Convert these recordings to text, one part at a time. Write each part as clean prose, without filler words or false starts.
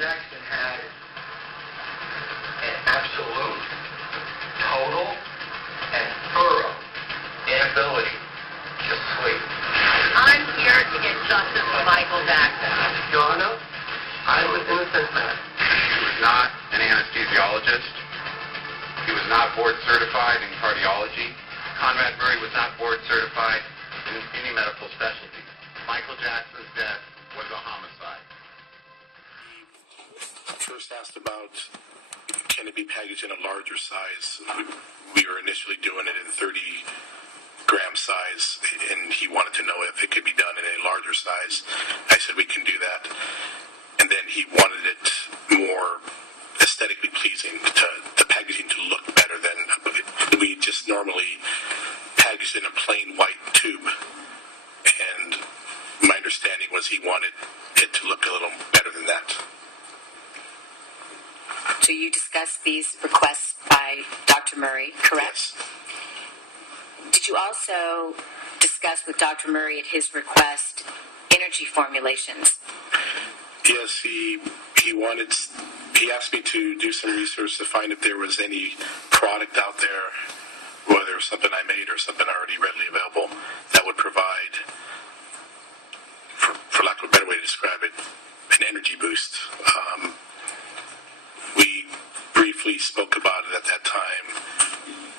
Jackson had an absolute, total, and thorough inability to sleep. I'm here to get justice for Michael Jackson. Your Honor, I'm an innocent man. He was not an anesthesiologist. He was not board certified in cardiology. Conrad Murray was not board certified in any medical specialty. Michael Jackson's death was a homicide. First asked about can it be packaged in a larger size. We were initially doing it in 30-gram size, and he wanted to know if it could be done in a larger size. I said we can do that. And then he wanted it more aesthetically pleasing, the packaging to look better than we just normally packaged in a plain white tube. And my understanding was he wanted it to look a little better than that. So you discussed these requests by Dr. Murray, correct? Yes. Did you also discuss with Dr. Murray at his request energy formulations? Yes, he asked me to do some research to find if there was any product out there, whether it was something I made or something already readily available, that would provide, for lack of a better way to describe it, an energy boost. We briefly spoke about it at that time.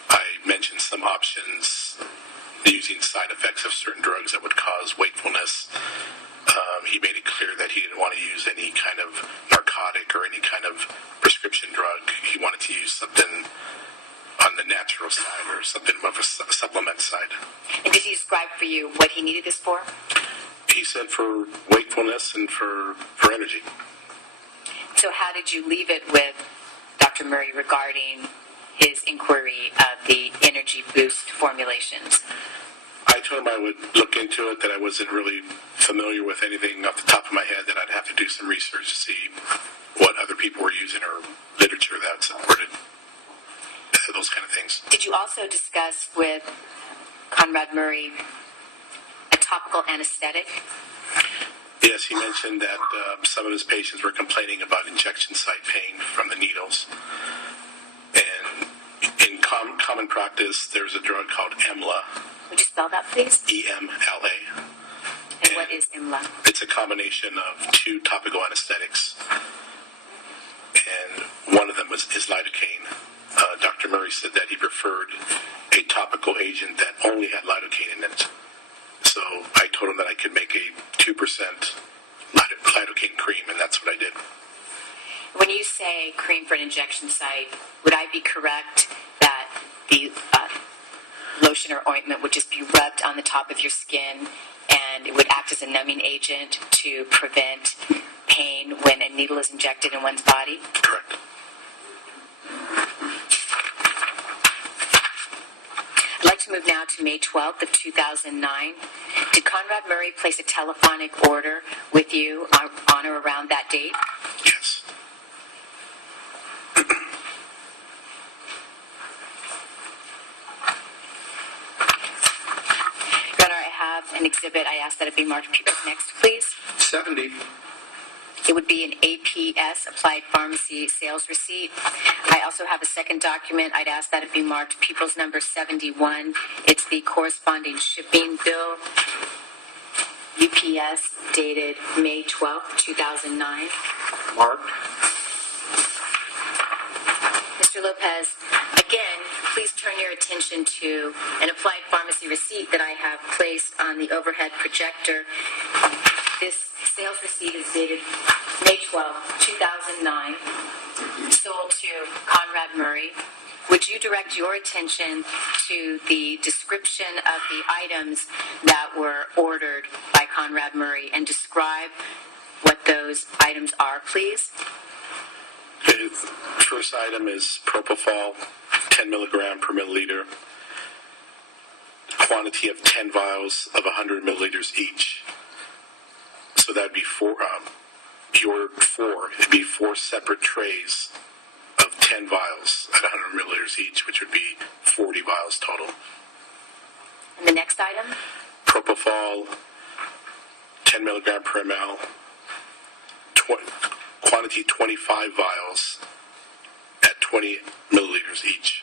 I mentioned some options using side effects of certain drugs that would cause wakefulness. He made it clear that he didn't want to use any kind of narcotic or any kind of prescription drug. He wanted to use something on the natural side or something of a supplement side. And did he describe for you what he needed this for? He said for wakefulness and for energy. So how did you leave it with Dr. Murray regarding his inquiry of the energy boost formulations? I told him I would look into it, that I wasn't really familiar with anything off the top of my head, that I'd have to do some research to see what other people were using or literature that supported those kind of things. Did you also discuss with Conrad Murray a topical anesthetic? Yes, he mentioned that some of his patients were complaining about injection site pain from the needles. And in common practice, there's a drug called EMLA. Would you spell that, please? EMLA. And what is EMLA? It's a combination of two topical anesthetics. And one of them is lidocaine. Dr. Murray said that he preferred a topical agent that only had lidocaine in it. So I told him that I could make a 2% lidocaine cream, and that's what I did. When you say cream for an injection site, would I be correct that the lotion or ointment would just be rubbed on the top of your skin and it would act as a numbing agent to prevent pain when a needle is injected in one's body? Correct. I'd like to move now to May 12th of 2009. Did Conrad Murray place a telephonic order with you on or around that date? Yes. Your Honor, I have an exhibit. I ask that it be marked People's Next, please. 70. It would be an APS, Applied Pharmacy Sales Receipt. I also have a second document. I'd ask that it be marked People's Number 71. It's the corresponding shipping bill, UPS, dated May 12th, 2009. Marked. Mr. Lopez, again, please turn your attention to an Applied Pharmacy receipt that I have placed on the overhead projector. This sales receipt is dated May 12th, 2009, sold to Conrad Murray. Would you direct your attention to the description of the items that were ordered by Conrad Murray and describe what those items are, please? The first item is propofol, 10 milligram per milliliter, quantity of 10 vials of 100 milliliters each. So that'd be four. He ordered four. It'd be four separate trays of 10 vials at 100 milliliters each, which would be 40 vials total. And the next item? Propofol, 10 milligram per ml, quantity 25 vials at 20 milliliters each.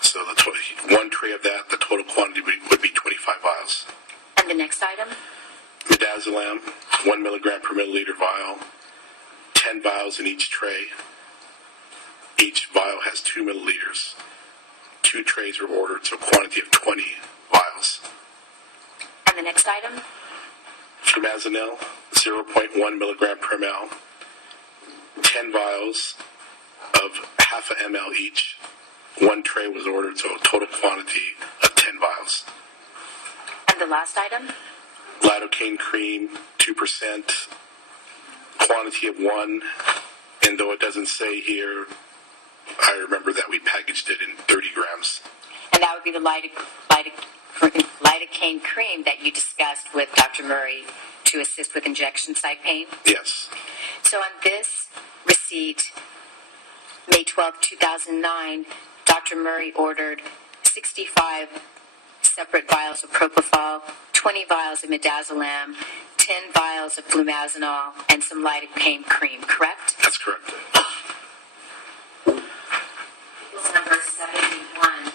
So one tray of that, the total quantity would be 25 vials. And the next item? Midazolam, 1 milligram per milliliter vial, 10 vials in each tray. Each vial has 2 milliliters. 2 trays are ordered, so a quantity of 20 vials. And the next item? Flumazenil, 0.1 milligram per ml, 10 vials of half a ml each. 1 tray was ordered, so a total quantity of 10 vials. And the last item? Lidocaine cream, 2%, quantity of 1, and though it doesn't say here, I remember that we packaged it in 30 grams. And that would be the lidocaine cream that you discussed with Dr. Murray to assist with injection site pain? Yes. So on this receipt, May 12, 2009, Dr. Murray ordered 65 separate vials of propofol, 20 vials of midazolam, 10 vials of flumazenol, and some lidocaine cream, correct? That's correct. Number 71.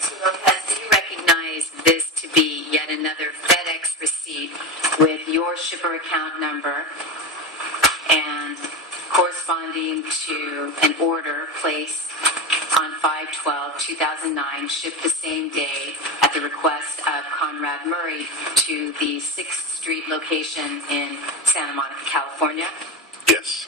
So Lopez, do you recognize this to be yet another FedEx receipt with your shipper account number and corresponding to an order placed on 5/12/2009, shipped the same day at the request of Conrad Murray to the 6th Street location in Santa Monica, California? Yes.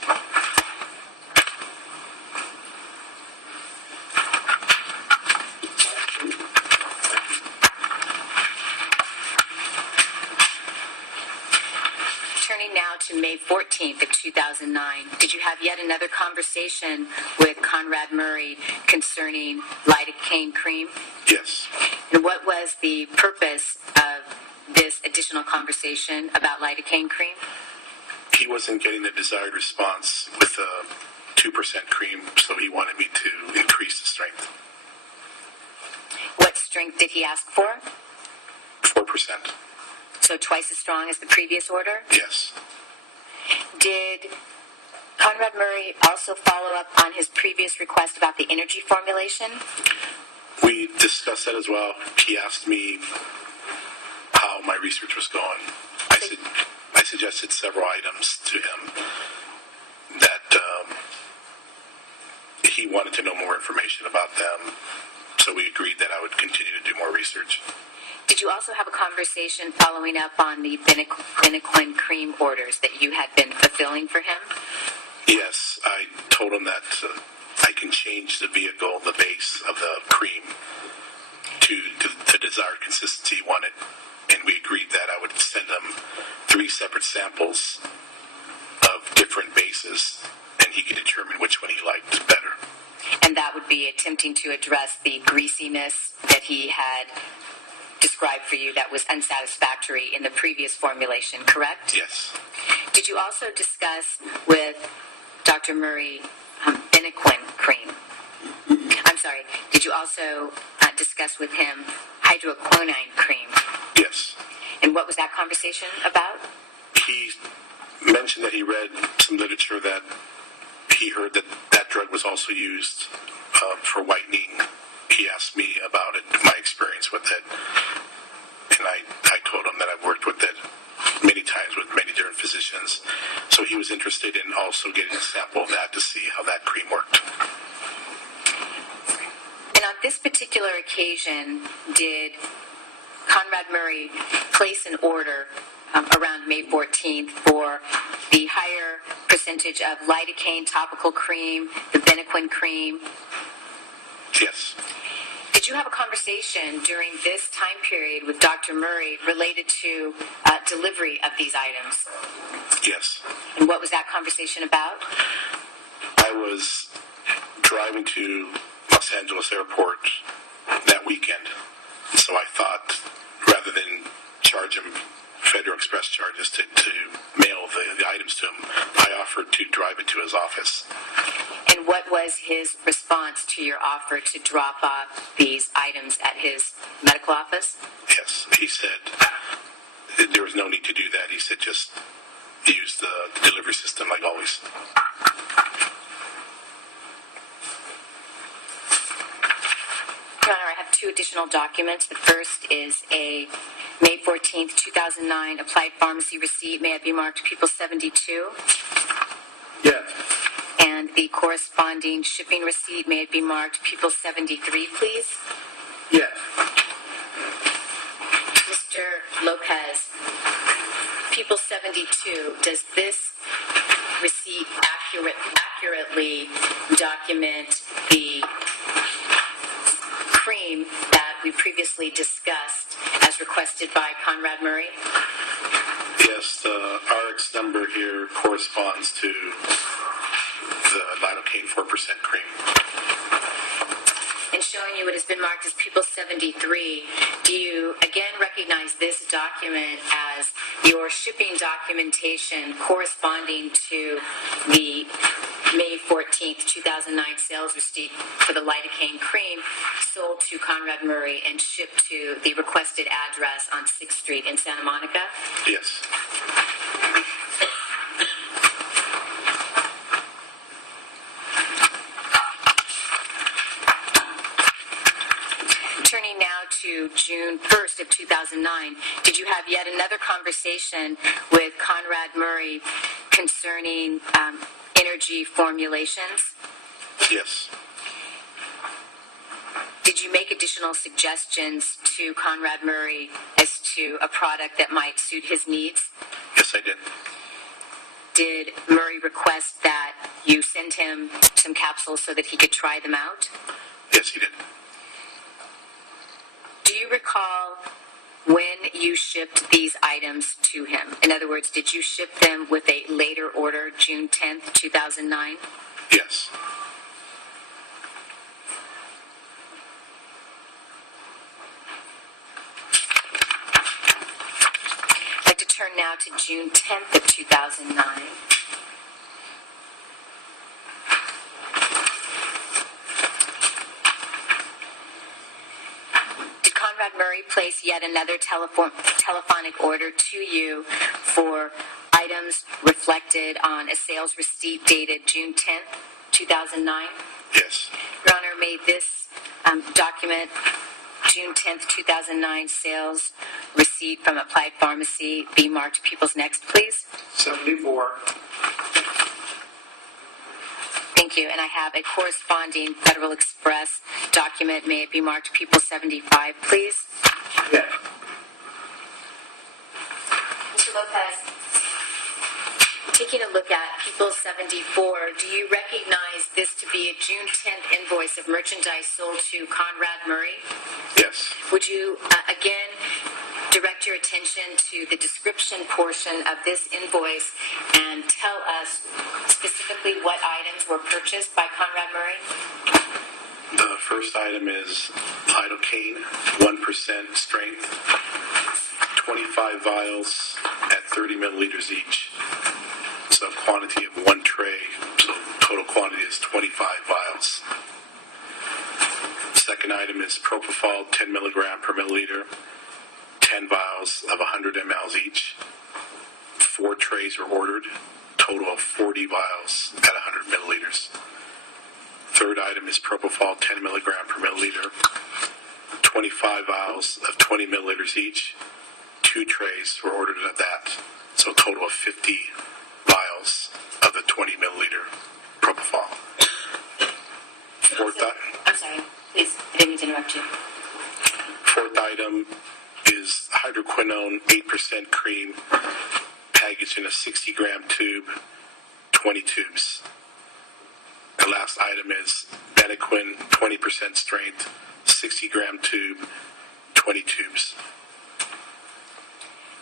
Turning now to May 14th of 2009, did you have yet another conversation with Conrad Murray concerning lidocaine cream? Yes. And what was the purpose of this additional conversation about lidocaine cream? He wasn't getting the desired response with the 2% cream, so he wanted me to increase the strength. What strength did he ask for? 4%. So twice as strong as the previous order? Yes. Did Conrad Murray also follow up on his previous request about the energy formulation? We discussed that as well. He asked me how my research was going. I suggested several items to him that he wanted to know more information about them, so we agreed that I would continue to do more research. Did you also have a conversation following up on the Benequin cream orders that you had been fulfilling for him? Yes, I told him that I can change the vehicle, the base of the cream, to the desired consistency he wanted, and we agreed that I would send him 3 separate samples of different bases, and he could determine which one he liked better. And that would be attempting to address the greasiness that he had described for you that was unsatisfactory in the previous formulation, correct? Yes. Did you also discuss with Dr. Murray Benequin cream? I'm sorry, did you also discuss with him hydroquinone cream? Yes. And what was that conversation about? He mentioned that he read some literature that he heard that that drug was also used for whitening. He asked me about it, my experience with it, and I told him that I've worked with it many times with many different physicians. So he was interested in also getting a sample of that to see how that cream worked. And on this particular occasion, did Conrad Murray place an order around May 14th for the higher percentage of lidocaine topical cream, the Benequin cream? Yes. Did you have a conversation during this time period with Dr. Murray related to delivery of these items? Yes. And what was that conversation about? I was driving to Los Angeles Airport that weekend, so I thought rather than charge him Federal Express charges to mail the items to him, I offered to drive it to his office. And what was his response to your offer to drop off these items at his medical office? Yes, he said there was no need to do that. He said just use the delivery system like always. Your Honor, I have two additional documents. The first is a May 14th, 2009 applied pharmacy receipt. May it be marked People 72? Yes. And the corresponding shipping receipt, may it be marked People 73, please? Yes. Mr. Lopez, People 72, does this receipt accurately document the cream that we previously discussed as requested by Conrad Murray? Yes, the RX number here corresponds to the lidocaine 4% cream. And showing you it has been marked as People 73, do you again recognize this document as your shipping documentation corresponding to the May 14th, 2009 sales receipt for the lidocaine cream sold to Conrad Murray and shipped to the requested address on 6th Street in Santa Monica? Yes. Turning now to June 1st of 2009, did you have yet another conversation with Conrad Murray concerning energy formulations? Yes. Did you make additional suggestions to Conrad Murray as to a product that might suit his needs? Yes, I did. Did Murray request that you send him some capsules so that he could try them out? Yes, he did. Do you recall when you shipped these items to him? In other words, did you ship them with a later order, June 10th, 2009? Yes. I'd like to turn now to June 10th of 2009. Did Conrad Murray place yet another telephonic order to you for items reflected on a sales receipt dated June 10th, 2009? Yes. Your Honor, may this document, June 10th, 2009 sales receipt from Applied Pharmacy, be marked People's Next, please? 74. Thank you. And I have a corresponding Federal Express document. May it be marked People 75, please? Yes. Mr. Lopez, taking a look at People 74, do you recognize this to be a June 10th invoice of merchandise sold to Conrad Murray? Yes. Would you, again, direct your attention to the description portion of this invoice and tell us specifically what items were purchased by Conrad Murray? The first item is lidocaine, 1% strength, 25 vials at 30 milliliters each. So a quantity of one tray, so total quantity is 25 vials. The second item is propofol, 10 milligram per milliliter, 10 vials of 100 mLs each. 4 trays were ordered, total of 40 vials at 100 milliliters. Third item is propofol, 10 milligram per milliliter, 25 vials of 20 milliliters each. 2 trays were ordered of that, so a total of 50 vials of the 20 milliliter propofol. I'm sorry, please, I didn't mean to interrupt you. Fourth item is hydroquinone 8% cream packaged in a 60-gram tube, 20 tubes. The last item is Benequin 20% strength, 60-gram tube, 20 tubes.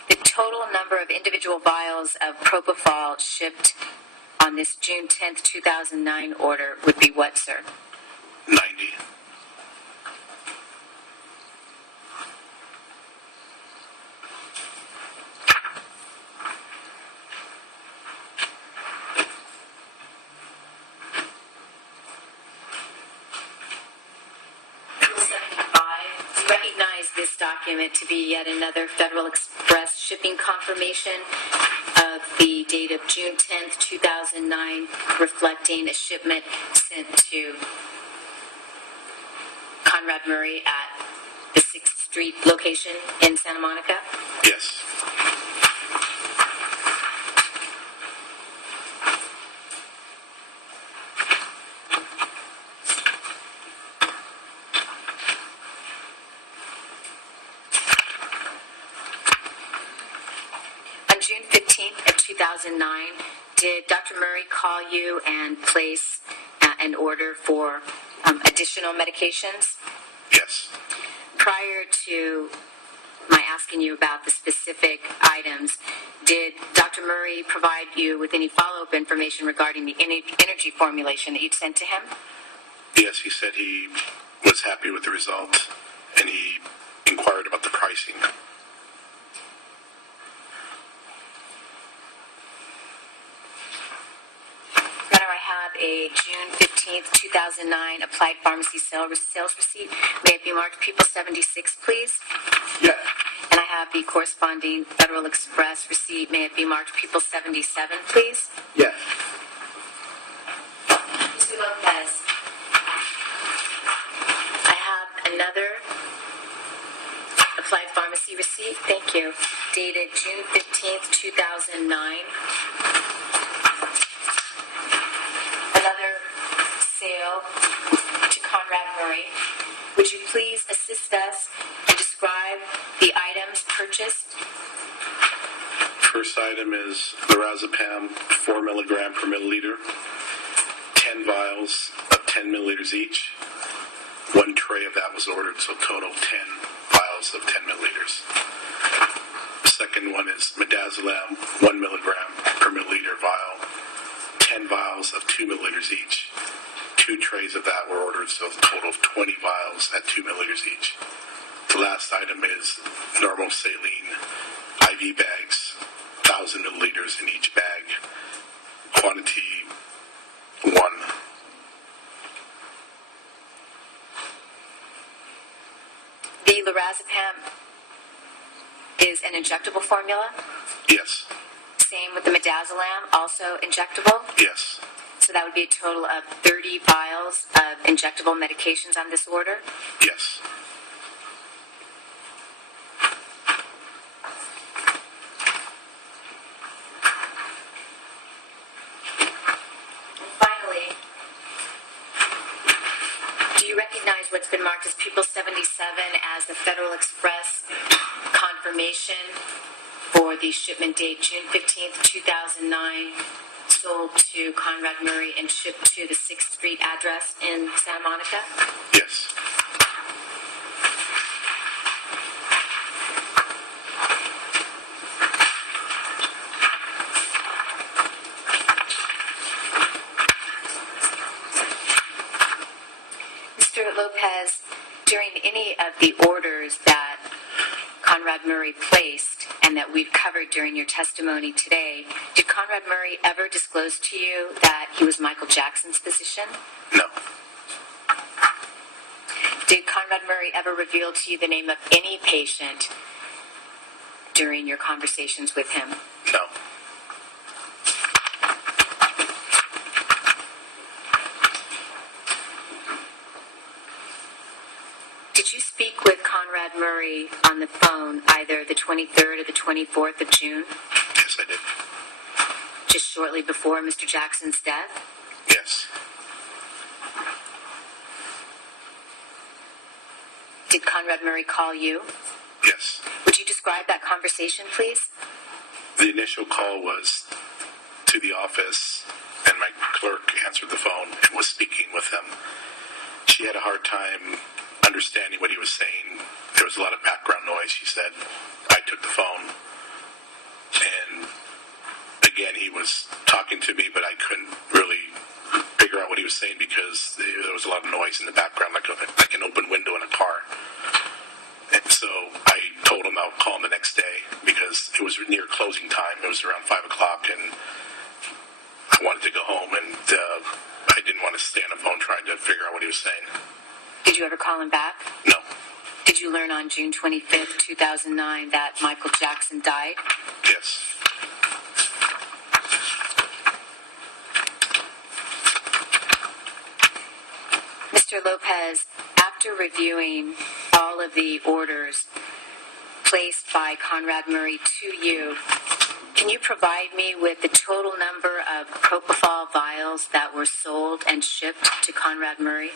The total number of individual vials of propofol shipped on this June 10th, 2009 order would be what, sir? 90. Do you recognize this document to be yet another Federal Express Express shipping confirmation of the date of June 10th, 2009, reflecting a shipment sent to Conrad Murray at the 6th Street location in Santa Monica? Yes. On June 15th of 2009, did Dr. Murray call you and place an order for additional medications? Yes. Prior to my asking you about the specific items, did Dr. Murray provide you with any follow-up information regarding the energy formulation that you'd sent to him? Yes, he said he was happy with the result, and he inquired about the pricing. Madam, I have a June 15th, 2009 applied pharmacy sales receipt. May it be marked People 76, please? Yes. And I have the corresponding Federal Express receipt. May it be marked People 77, please? Yes. Mr. Lopez, I have another applied pharmacy receipt. Thank you. Dated June 15th, 2009. Another sale to Conrad Murray. Would you please assist us and describe the items purchased? First item is lorazepam, 4 milligram per milliliter, 10 vials of 10 milliliters each. One tray of that was ordered, so total 10 vials of 10 milliliters. The second one is midazolam, 1 milligram per milliliter vial, 10 vials of 2 milliliters each. Two trays of that were ordered, so a total of 20 vials at 2 milliliters each. The last item is normal saline IV bags, 1,000 milliliters in each bag, quantity 1. The lorazepam is an injectable formula. Yes. Same with the midazolam, also injectable. Yes. So that would be a total of 30 vials of injectable medications on this order. Yes. Finally, do you recognize what's been marked as People 77 as the Federal Express confirmation for the shipment date June 15th, 2009, sold to Conrad Murray and shipped to the 6th Street address in Santa Monica? Yes. Mr. Lopez, during any of the orders that Conrad Murray placed and that we've covered during your testimony today, did Conrad Murray ever disclose to you that he was Michael Jackson's physician? No. Did Conrad Murray ever reveal to you the name of any patient during your conversations with him? No. Did you speak with Conrad Murray on the phone either the 23rd or the 24th of June, Yes, I did. just shortly before Mr. Jackson's death? Yes. Did Conrad Murray call you? Yes. Would you describe that conversation, please? The initial call was to the office, and my clerk answered the phone and was speaking with him. She had a hard time understanding what he was saying. There was a lot of background noise, she said. I took the phone, and again, he was talking to me, but I couldn't really figure out what he was saying because there was a lot of noise in the background, like an open window in a car. And so I told him I would call him the next day because it was near closing time. It was around 5 o'clock, and I wanted to go home, and I didn't want to stay on the phone trying to figure out what he was saying. Did you ever call him back? No. Did you learn on on June 25th, 2009, that Michael Jackson died? Yes. Mr. Lopez, after reviewing all of the orders placed by Conrad Murray to you, can you provide me with the total number of propofol vials that were sold and shipped to Conrad Murray?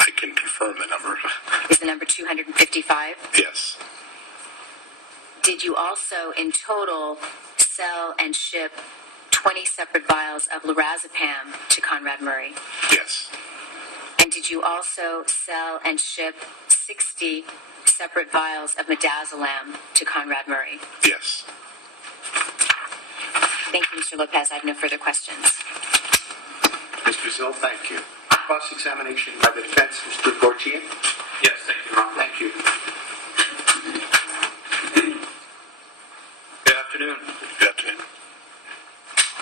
I can confirm the number. Is the number 255? Yes. Did you also, in total, sell and ship 20 separate vials of lorazepam to Conrad Murray? Yes. And did you also sell and ship 60 separate vials of midazolam to Conrad Murray? Yes. Thank you, Mr. Lopez. I have no further questions. Mr. Zill, thank you. Cross-examination by the defense, Mr. Gorgian. Yes, thank you, Ron. Thank you. Good afternoon. Good afternoon.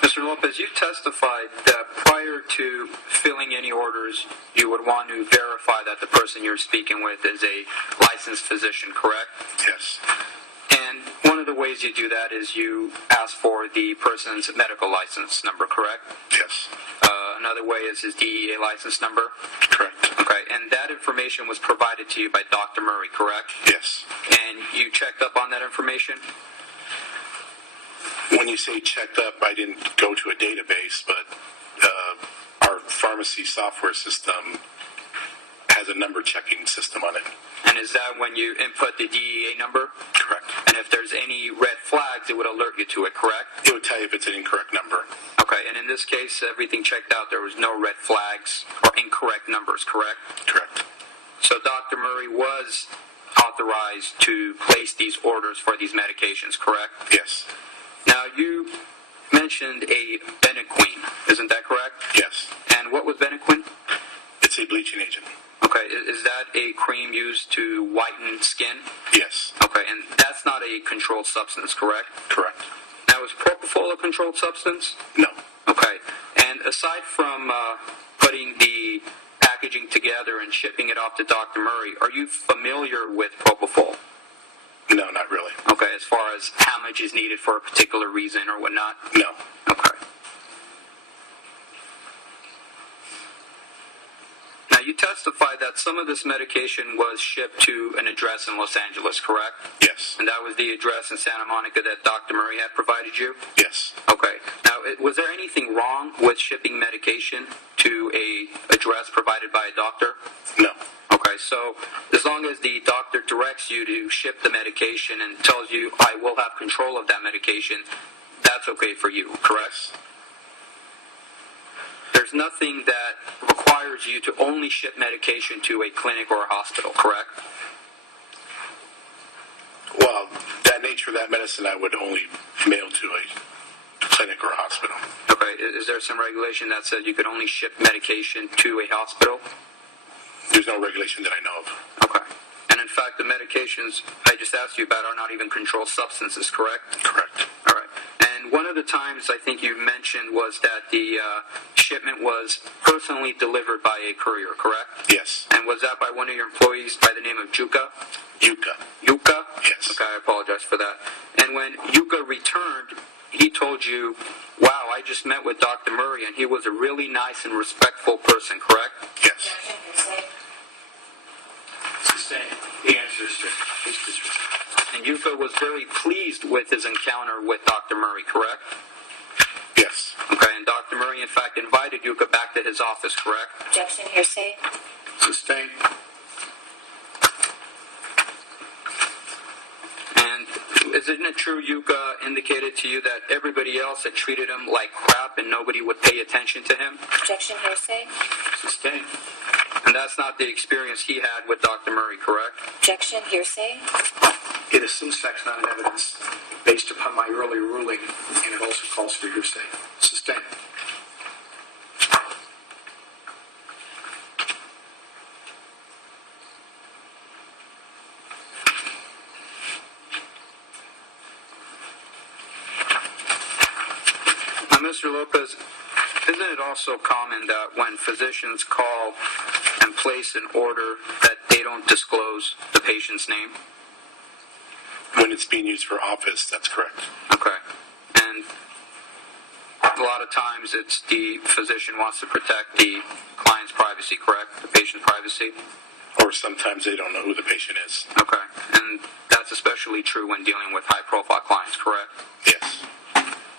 Mr. Lopez, you testified that prior to filling any orders, you would want to verify that the person you're speaking with is a licensed physician, correct? Yes. And one of the ways you do that is you ask for the person's medical license number, correct? Yes. Another way is his DEA license number? Correct. Okay, and that information was provided to you by Dr. Murray, correct? Yes. And you checked up on that information? When you say checked up, I didn't go to a database, but our pharmacy software system has a number checking system on it. And is that when you input the DEA number? Correct. And if there's any red flags, it would alert you to it, correct? It would tell you if it's an incorrect number. Okay, and in this case, everything checked out. There was no red flags or incorrect numbers, correct? Correct. So Dr. Murray was authorized to place these orders for these medications, correct? Yes. Now, you mentioned a Benequine, isn't that correct? Yes. And what was Benequine? It's a bleaching agent. Okay, is that a cream used to whiten skin? Yes. Okay, and that's not a controlled substance, correct? Correct. Now, is propofol a controlled substance? No. Okay, and aside from putting the packaging together and shipping it off to Dr. Murray, are you familiar with propofol? No, not really. Okay, as far as how much is needed for a particular reason or whatnot? No. Okay. Now, you testified that some of this medication was shipped to an address in Los Angeles, correct? Yes. And that was the address in Santa Monica that Dr. Murray had provided you? Yes. Okay. Now, was there anything wrong with shipping medication to a address provided by a doctor? No. Okay, so as long as the doctor directs you to ship the medication and tells you, I will have control of that medication, that's okay for you, correct? There's nothing that requires you to only ship medication to a clinic or a hospital, correct? Well, that nature of that medicine I would only mail to a clinic or a hospital. Okay, is there some regulation that says you could only ship medication to a hospital? There's no regulation that I know of. Okay. And in fact, the medications I just asked you about are not even controlled substances, correct? Correct. All right. And one of the times I think you mentioned was that the shipment was personally delivered by a courier, correct? Yes. And was that by one of your employees by the name of Yuka? Yuka. Yuka? Yes. Okay, I apologize for that. And when Yuka returned, he told you, wow, I just met with Dr. Murray, and he was a really nice and respectful person, correct? Yes. Sustain. The answer is strict. Please disregard. And Yuka was very pleased with his encounter with Dr. Murray, correct? Yes. Okay, and Dr. Murray, in fact, invited Yuka back to his office, correct? Objection, hearsay. Sustain. And isn't it true Yuka indicated to you that everybody else had treated him like crap and nobody would pay attention to him? Objection, hearsay. Sustain. And that's not the experience he had with Dr. Murray, correct? Objection, hearsay. It assumes facts not in evidence based upon my earlier ruling, and it also calls for hearsay. Sustain. Now, Mr. Lopez, isn't it also common that when physicians call and place an order that they they don't disclose the patient's name? When it's being used for office, that's correct. Okay. And a lot of times it's the physician wants to protect the client's privacy, correct? The patient's privacy? Or sometimes they don't know who the patient is. Okay. And that's especially true when dealing with high-profile clients, correct? Yes.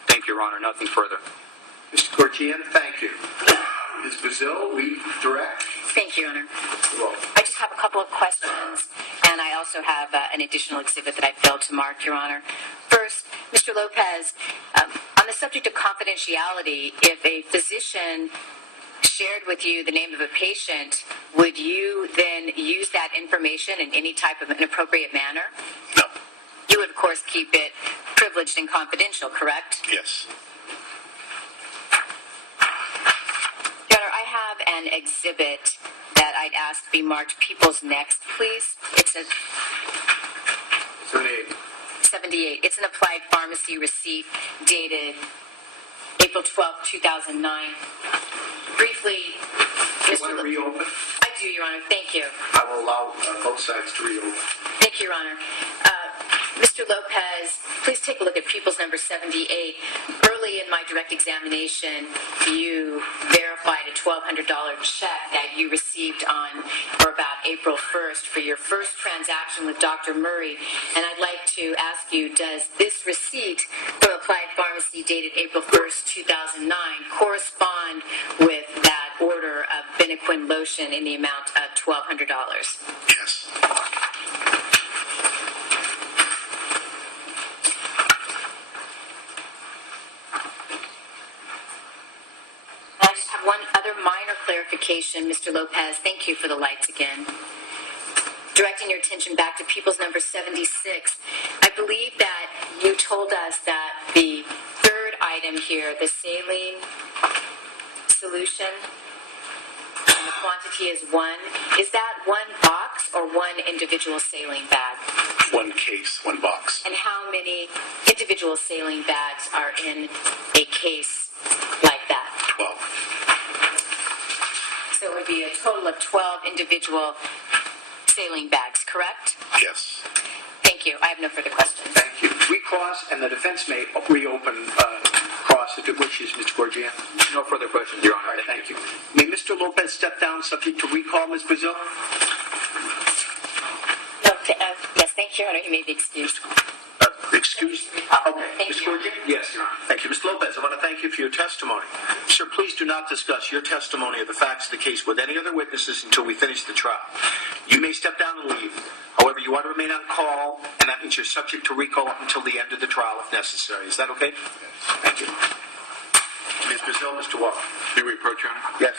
Thank you, Your Honor. Nothing further. Mr. Gorgian, thank you. Ms. Brazil, redirect. Thank you, Your Honor. You're welcome. I just have a couple of questions, and I also have an additional exhibit that I failed to mark, Your Honor. First, Mr. Lopez, on the subject of confidentiality, if a physician shared with you the name of a patient, would you then use that information in any type of inappropriate manner? No. You would, of course, keep it privileged and confidential, correct? Yes. Your Honor, I have an exhibit that I'd ask be marked People's Next, please. It's a 78. It's an applied pharmacy receipt dated April 12, 2009. Briefly, You want to reopen? I do, Your Honor. Thank you. I will allow both sides to reopen. Thank you, Your Honor. Mr. Lopez, please take a look at People's Number 78. Early in my direct examination, you verified a $1,200 check that you received on or about April 1st for your first transaction with Dr. Murray. And I'd like to ask you, does this receipt from Applied Pharmacy dated April 1st, 2009 correspond with that order of Benequin lotion in the amount of $1,200? Yes. I just have one other minor clarification, Mr. Lopez. Thank you for the lights again. Directing your attention back to People's Number 76, I believe that you told us that the third item here, the saline solution, and the quantity is 1. Is that one box or one individual saline bag? One case, one box. And how many individual saline bags are in a case like that? 12. So it would be a total of 12 individual saline bags, correct? Yes. Thank you. I have no further questions. Thank you. Recross, and the defense may reopen cross if it wishes, Mr. Gorgian. No further questions, Your Honor. All right, thank you. May Mr. Lopez step down subject to recall, Ms. Brazil? Okay, yes, thank you, Your Honor. You may be excused. Excuse? Okay. Thank Mr. you. Gorgian? Yes, Your Honor. Thank you. Mr. Lopez, I want to thank you for your testimony. Sir, please do not discuss your testimony of the facts of the case with any other witnesses until we finish the trial. You may step down and leave. However, you are to remain on call, and that means you're subject to recall until the end of the trial if necessary. Is that okay? Thank you. Ms. Brazil, Mr. Walker. Do we approach, Your Honor? Yes.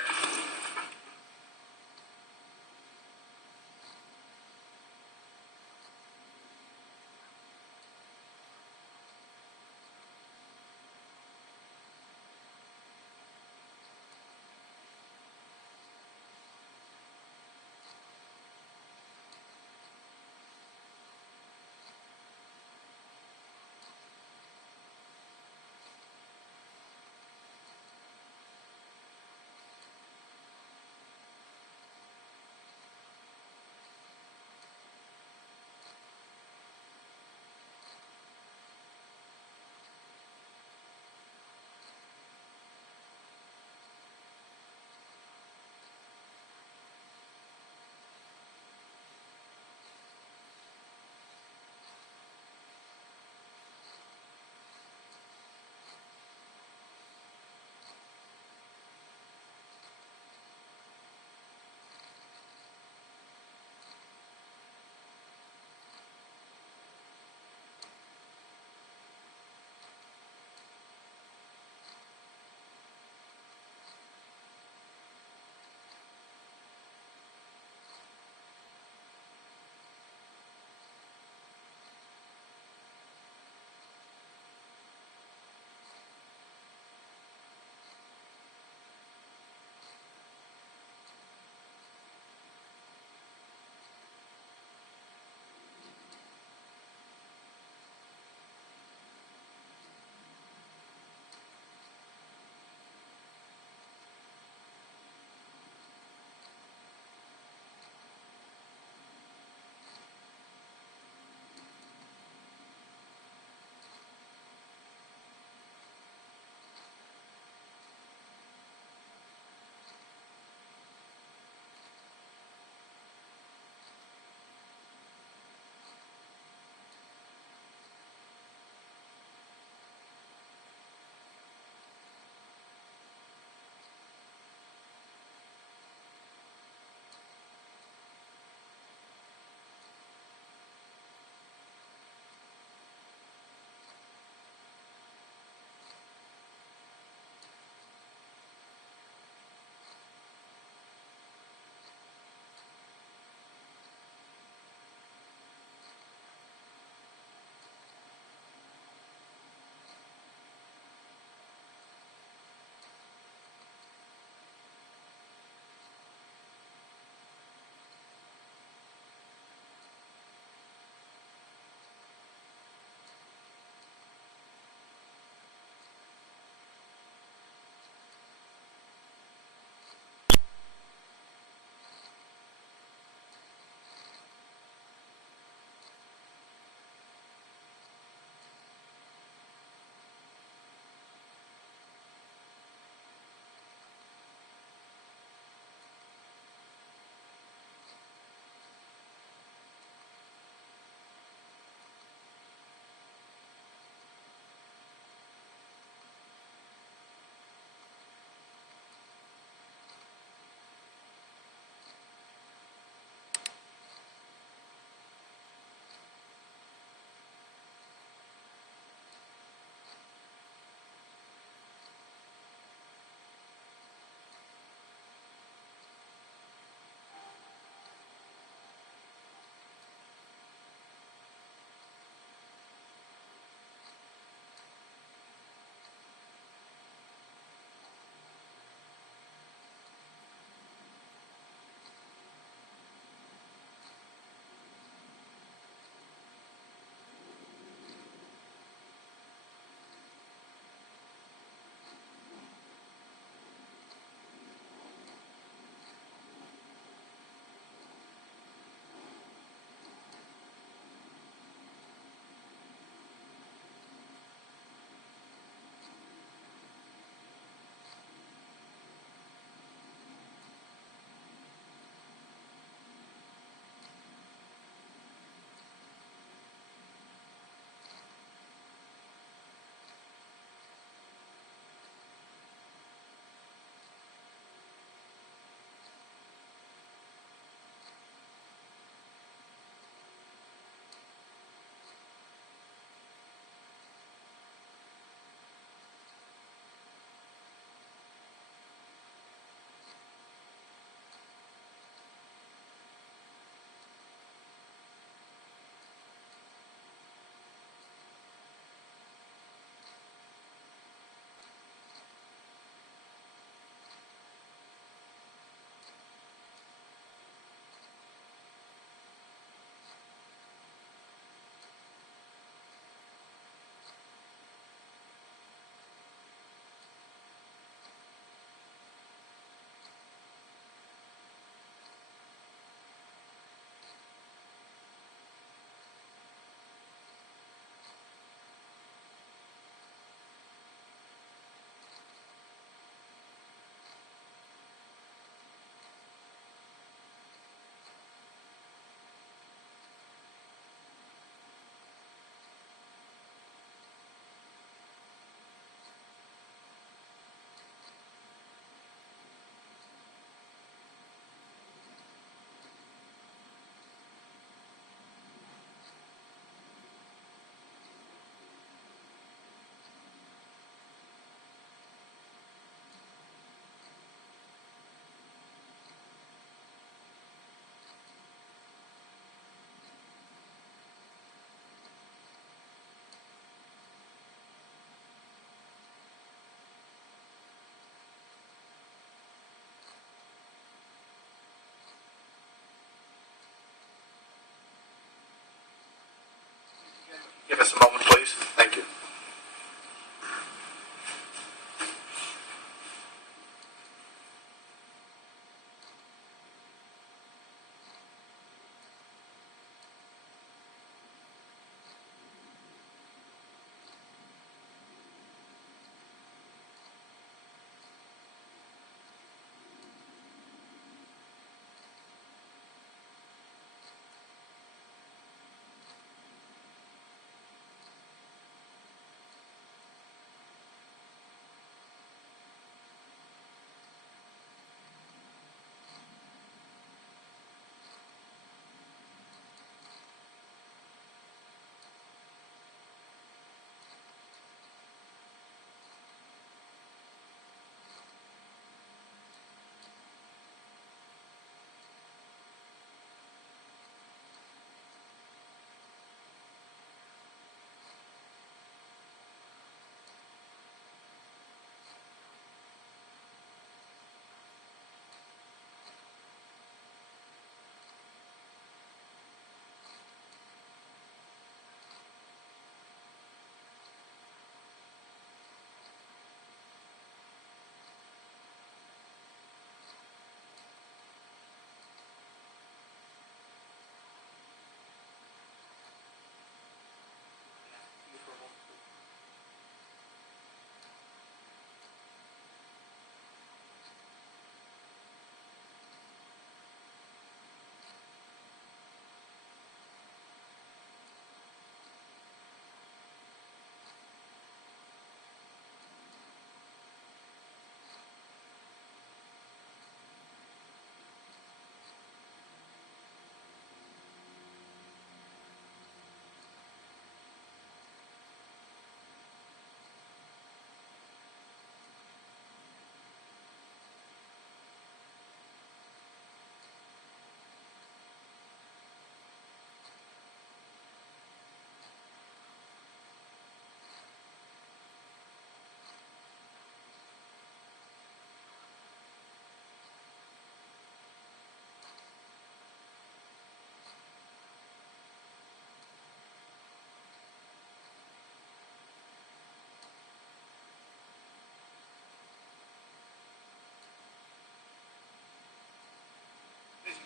Give us a moment, please. Thank you.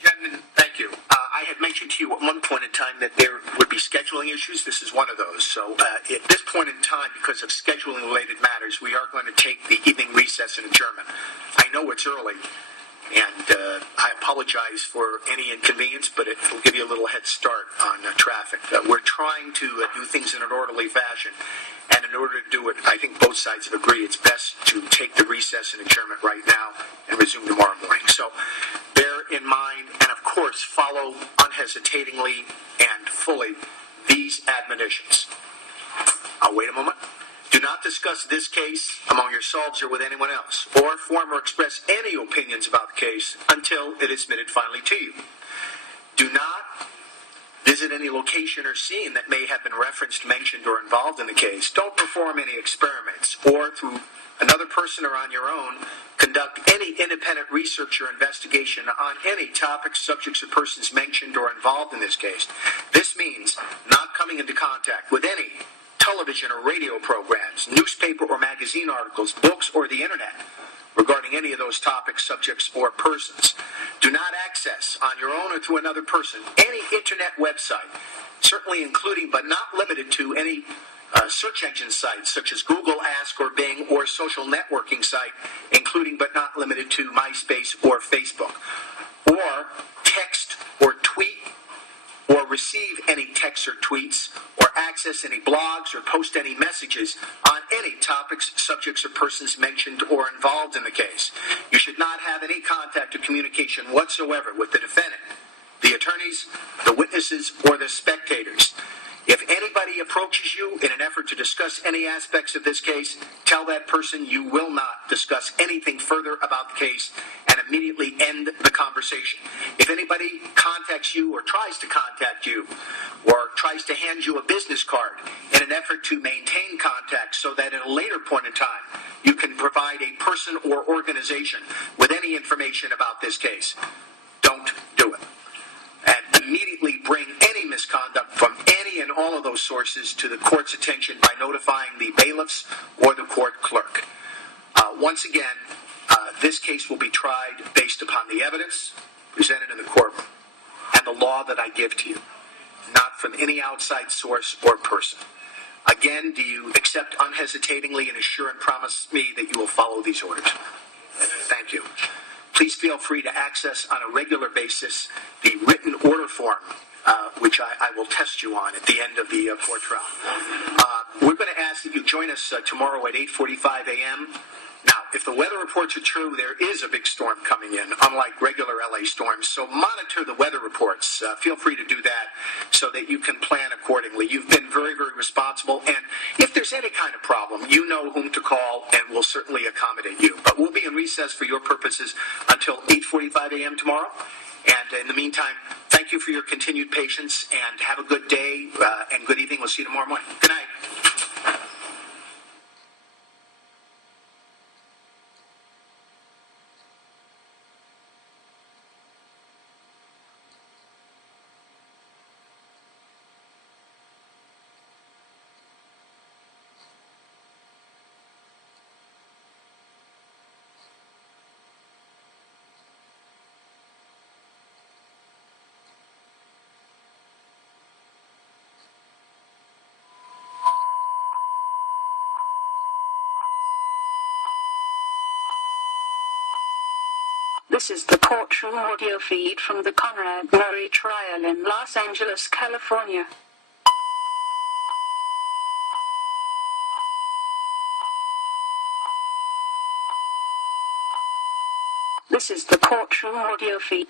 Gentlemen, thank you. I had mentioned to you at one point in time that there would be scheduling issues. This is one of those. So at this point in time, because of scheduling-related matters, we are going to take the evening recess and adjournment. I know it's early, and I apologize for any inconvenience, but it will give you a little head start on traffic. We're trying to do things in an orderly fashion, and in order to do it, I think both sides have agreed it's best to take the recess and adjournment right now and resume tomorrow morning. So bear in mind, and of course, follow unhesitatingly and fully these admonitions. I'll wait a moment. Do not discuss this case among yourselves or with anyone else, or form or express any opinions about the case until it is submitted finally to you. Do not visit any location or scene that may have been referenced, mentioned, or involved in the case. Don't perform any experiments, or through another person or on your own, conduct any independent research or investigation on any topics, subjects, or persons mentioned or involved in this case. This means not coming into contact with any television or radio programs, newspaper or magazine articles, books, or the internet regarding any of those topics, subjects, or persons. Do not access on your own or through another person any internet website, certainly including but not limited to any search engine sites such as Google, Ask, or Bing, or social networking site, including but not limited to MySpace or Facebook, or text or tweet or receive any texts or tweets, or access any blogs or post any messages on any topics, subjects, or persons mentioned or involved in the case. You should not have any contact or communication whatsoever with the defendant, the attorneys, the witnesses, or the spectators. If anybody approaches you in an effort to discuss any aspects of this case, tell that person you will not discuss anything further about the case and immediately end the conversation. If anybody contacts you or tries to contact you or tries to hand you a business card in an effort to maintain contact so that at a later point in time you can provide a person or organization with any information about this case, don't do it. And immediately bring any misconduct from any and all of those sources to the Again, this case will be tried based upon the evidence presented in the courtroom and the law that I give to you, not from any outside source or person. Again, do you accept unhesitatingly and assure and promise me that you will follow these orders? Thank you. Please feel free to access on a regular basis the written order form, which I will test you on at the end of the court trial. We're going to ask that you join us tomorrow at 8:45 a.m. Now, if the weather reports are true, there is a big storm coming in, unlike regular LA storms. So monitor the weather reports. Feel free to do that so that you can plan accordingly. You've been very, very responsible. And if there's any kind of problem, you know whom to call, and we'll certainly accommodate you. But we'll be in recess for your purposes until 8:45 a.m. tomorrow. And in the meantime, thank you for your continued patience, and have a good day and good evening. We'll see you tomorrow morning. Good night. This is the courtroom audio feed from the Conrad Murray trial in Los Angeles, California. This is the courtroom audio feed.